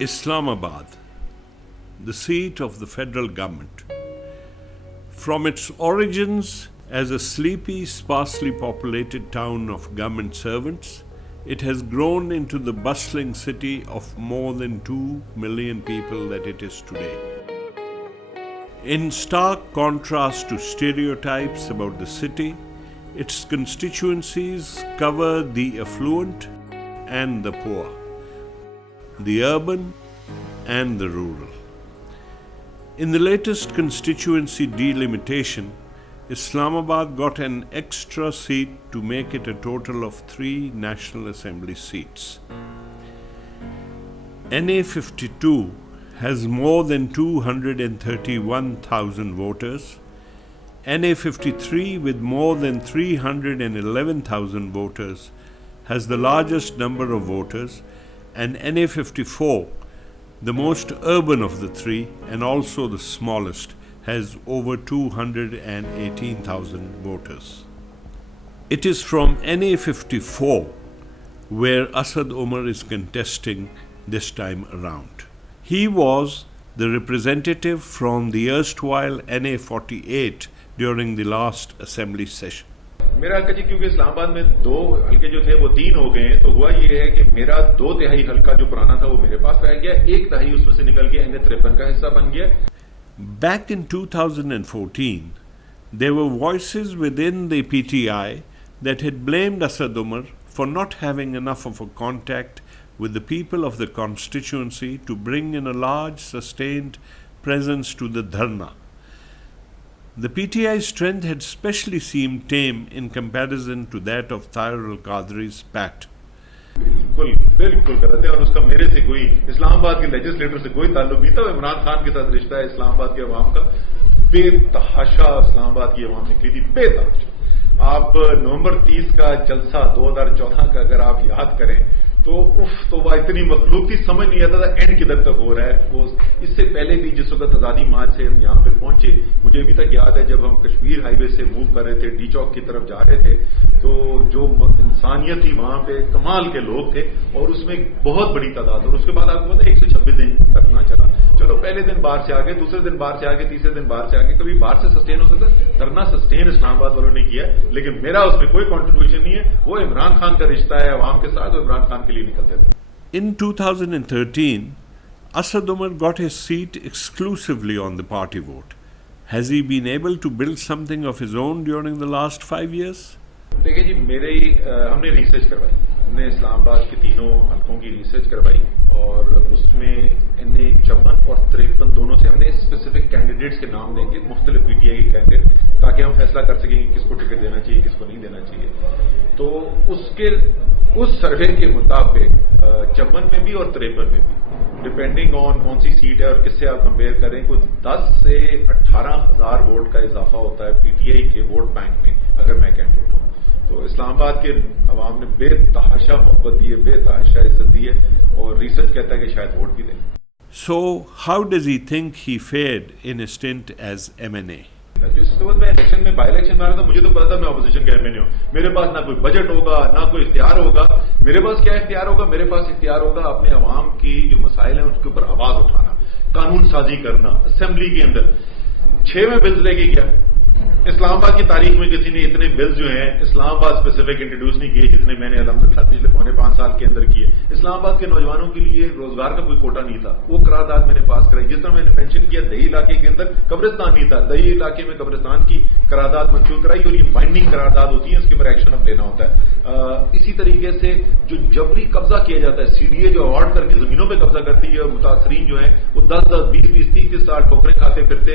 Islamabad, the seat of the federal government. From its origins as a sleepy, sparsely populated town of government servants, it has grown into the bustling city of more than 2 million people that it is today. In stark contrast to stereotypes about the city, its constituencies cover the affluent and the poor, the urban and the rural. In the latest constituency delimitation, Islamabad got an extra seat to make it a total of 3 National Assembly seats. NA 52 has more than 231,000 voters, NA 53 with more than 311,000 voters has the largest number of voters, and NA 54, the most urban of the 3 and also the smallest, has over 218,000 voters. It is from NA 54 where Asad Umar is contesting this time around. He was the representative from the erstwhile NA 48 during the last assembly session. میرا حلقہ جی کیونکہ اسلام آباد میں 2 حلقے جو تھے وہ 3 ہو گئے ہیں، تو ہوا یہ ہے کہ میرا 2/3 حلقہ جو پرانا تھا وہ میرے پاس رہ گیا، 1/3 اس میں سے نکل کے NA 53 کا حصہ بن گیا. Back in 2014, there were voices within the PTI that had blamed Asad Umar for not having enough of a contact with the people of the constituency to bring in a large sustained presence to the dharna. The PTI's strength had specially seemed tame in comparison to that of Tahir al-Qadri's pact. بالکل غلط ہے، اور اس کا میرے سے کوئی اسلام آباد کے لیجسلیٹر سے کوئی تعلق نہیں تھا. عمران خان کے ساتھ رشتہ ہے اسلام آباد کے عوام کا. بے تحاشا اسلام آباد کی عوام نکلی تھی، بے تحاشا. آپ نومبر 30 کا جلسہ 2014 کا اگر آپ یاد کریں تو وہ اتنی مخلوق تھی، سمجھ نہیں آتا تھا اینڈ کدھر تک ہو رہا ہے. وہ اس سے پہلے بھی جس وقت آزادی مارچ سے ہم یہاں پہ پہنچے، مجھے ابھی تک یاد ہے جب ہم کشمیر ہائی وے سے موو کر رہے تھے، ڈی چوک کی طرف جا رہے تھے، تو جو انسانیت تھی وہاں پہ کمال کے لوگ تھے، اور اس میں بہت بڑی تعداد. اور اس کے بعد آپ کو پتا 126 دن دھرنا چلا. چلو پہلے دن باہر سے آگے، دوسرے دن باہر سے آگے، تیسرے دن باہر سے آگے. کبھی باہر سے سسٹین ہو سکتا ہے، دھرنا سسٹین اسلام آباد والوں نے کیا، لیکن میرا اس میں کوئی کنٹریبیوشن نہیں ہے. وہ عمران خان کا رشتہ ہے عوام کے ساتھ، وہ عمران خان کے لیے نکلتے تھے. In 2013, Asad Umar got his seat exclusively on the party vote. Has he been able to build something of his own during the last 5 years? دیکھیں جی، ہم نے ریسرچ کروائی، ہم نے اسلام آباد کے تینوں حلقوں کی ریسرچ کروائی، اور اس میں NA 54 اور 53 دونوں سے ہم نے اسپیسیفک کینڈیڈیٹس کے نام دیں گے، مختلف PTI کے کینڈیڈیٹ، تاکہ ہم فیصلہ کر سکیں کہ کس کو ٹکٹ دینا چاہیے، کس کو نہیں دینا چاہیے. تو اس سروے کے مطابق 54 میں بھی اور 53 میں بھی، ڈپینڈنگ آن کون سی سیٹ ہے اور کس سے آپ کمپیئر کریں، کوئی 10 سے 18,000 ووٹ کا اضافہ ہوتا ہے PTI کے ووٹ بینک میں اگر میں کینڈیڈیٹ ہوں. تو اسلام آباد کے عوام نے بے تحاشا محبت دی ہے، بے تحاشا عزت دی ہے، اور ریسرچ کہتا ہے کہ شاید ووٹ بھی دیں. So, how does he think he fared in his stint as MNA? جس وقت میں الیکشن میں بائی الیکشن میں آ رہا تھا، مجھے تو پتا تھا میں اپوزیشن کا MNA ہوں. میرے پاس نہ کوئی بجٹ ہوگا، نہ کوئی اختیار ہوگا. میرے پاس کیا اختیار ہوگا؟ میرے پاس اختیار ہوگا اپنے عوام کی جو مسائل ہیں اس کے اوپر آواز اٹھانا، قانون سازی کرنا. اسمبلی کے اندر 6 میں بلز لے کے گیا. اسلام آباد کی تاریخ میں کسی نے اتنے بلز جو ہیں اسلام آباد اسپیسیفک انٹروڈیوس نہیں کیے جتنے میں نے الحمدللہ پچھلے 4.5 سال کے اندر کیے. اسلام آباد کے نوجوانوں کے لیے روزگار کا کوئی کوٹا نہیں تھا، وہ قرارداد میں نے پاس کرائی. جس طرح میں نے مینشن کیا دیہی علاقے کے اندر قبرستان نہیں تھا، دیہی علاقے میں قبرستان کی قرارداد منظور کرائی، اور یہ بائنڈنگ قرارداد ہوتی ہے، اس کے اوپر ایکشن اب لینا ہوتا ہے. اسی طریقے سے جو جبری قبضہ کیا جاتا ہے، CDA جو اوارڈ کر کے زمینوں پہ قبضہ کرتی ہے، اور متاثرین جو ہیں وہ 10-10, 20-20, 30-30 سال ٹھوکریں کھاتے پھرتے،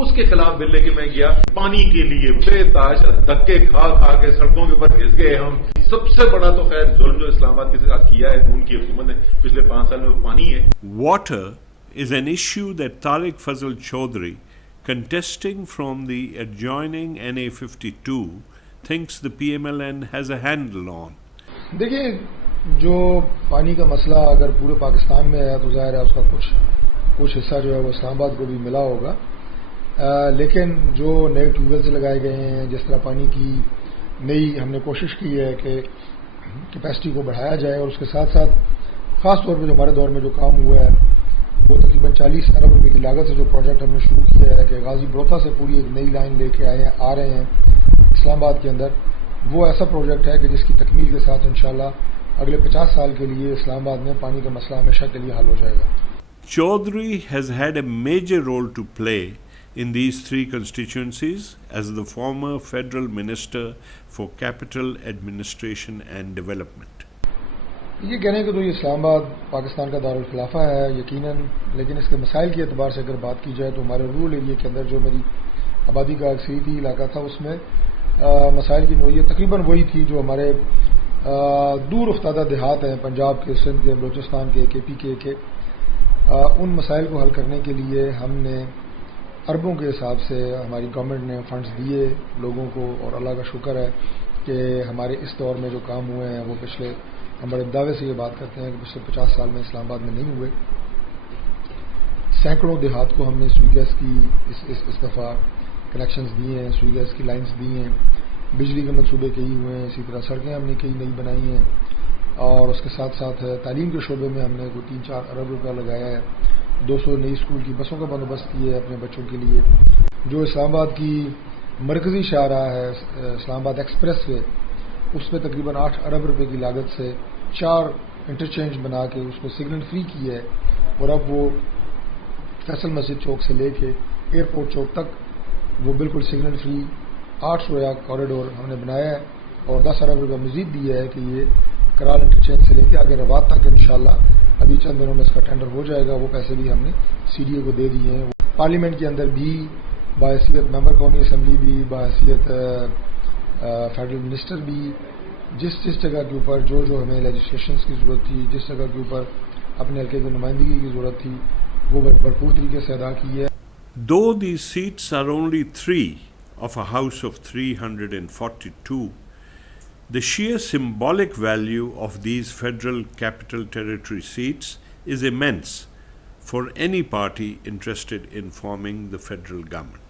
اس کے خلاف بل لے کے میں گیا. پانی کے لیے بے تحاشا دھکے کھا کے سڑکوں کے اوپر گھس گئے ہم. سب سے بڑا تو خیر ظلم جو اسلام آباد کے ساتھ کیا ہے نون کی حکومت نے پچھلے 5 سال میں، وہ پانی ہے. Water is an issue that Tariq Fazal Chaudhry, contesting from the adjoining NA 52, thinks the PMLN has a handle on. دیکھیے، جو پانی کا مسئلہ اگر پورے پاکستان میں ہے تو ظاہر ہے اس کا کچھ حصہ جو ہے وہ اسلام آباد کو بھی ملا ہوگا. لیکن جو نئے ٹیوب ویلز لگائے گئے ہیں، جس طرح پانی کی نئی ہم نے کوشش کی ہے کہ کیپیسٹی کو بڑھایا جائے، اور اس کے ساتھ ساتھ خاص طور پہ جو ہمارے دور میں جو کام ہوا ہے وہ تقریباً 40 ارب روپے کی لاگت سے جو پروجیکٹ ہم نے شروع کیا ہے کہ غازی بروتا سے پوری ایک نئی لائن لے کے آ رہے ہیں اسلام آباد کے اندر، وہ ایسا پروجیکٹ ہے کہ جس کی تکمیل کے ساتھ انشاءاللہ اگلے 50 سال کے لیے اسلام آباد میں پانی کا مسئلہ ہمیشہ کے لیے حل ہو جائے گا۔ Chaudhary has had a major role to play in these three constituencies as the former Federal Minister for Capital Administration and Development. یہ کہنے کہ تو یہ اسلام آباد پاکستان کا دارالخلافہ ہے یقیناً، لیکن اس کے مسائل کے اعتبار سے اگر بات کی جائے تو ہمارے رورل ایریا کے اندر جو میری آبادی کا اکثریتی علاقہ تھا اس میں مسائل کی نوعیت تقریباً وہی تھی جو ہمارے دور افتادہ دیہات ہیں پنجاب کے، سندھ کے، بلوچستان کے پی کے ان مسائل کو حل کرنے کے لیے ہم نے اربوں کے حساب سے ہماری گورنمنٹ نے فنڈز دیے لوگوں کو، اور اللہ کا شکر ہے کہ ہمارے اس دور میں جو کام ہوئے ہیں وہ پچھلے، ہم بڑے دعوے سے یہ بات کرتے ہیں کہ پچھلے 50 سال میں اسلام آباد میں نہیں ہوئے۔ سینکڑوں دیہات کو ہم نے سوئی گیس کی اس دفعہ کنیکشنز دیے ہیں، سوئی گیس کی لائنز دی ہیں، بجلی کے منصوبے کئی ہوئے ہیں، اسی طرح سڑکیں ہم نے کئی نئی بنائی ہیں، اور اس کے ساتھ ساتھ تعلیم کے شعبے میں ہم نے کوئی 3-4 ارب روپیہ لگایا ہے، 200 نئی اسکول کی بسوں کا بندوبست کیا ہے اپنے بچوں کے لیے۔ جو اسلام آباد کی مرکزی شاہراہ ہے اسلام آباد ایکسپریس وے، اس میں تقریباً 8 ارب روپے کی لاگت سے 4 انٹرچینج بنا کے اس میں سگنل فری کی ہے، اور اب وہ فیصل مسجد چوک سے لے کے ایئرپورٹ چوک تک وہ بالکل سگنل فری 8 رویہ کوریڈور ہم نے بنایا ہے، اور 10 ارب روپے مزید دیا ہے کہ یہ کرال انٹرچینج سے لے کے آگے روات تک انشاءاللہ ابھی چند دنوں میں اس کا ٹینڈر ہو جائے گا۔ وہ پیسے بھی ہم نے سی ڈی اے کو دے دیے ہیں۔ پارلیمنٹ کے اندر بھی بحیثیت ممبر قومی اسمبلی بھی، بحیثیت فیڈرل منسٹر بھی، جس جگہ کے اوپر جو ہمیں لیجسلیشنز کی ضرورت تھی، جس جگہ کے اوپر اپنے حلقے کی نمائندگی کی ضرورت تھی، وہ بھرپور طریقے سے ادا کی ہے۔ Though these seats are only 3 of a house of 342, the sheer symbolic value of these Federal Capital Territory seats is immense for any party interested in forming the federal government.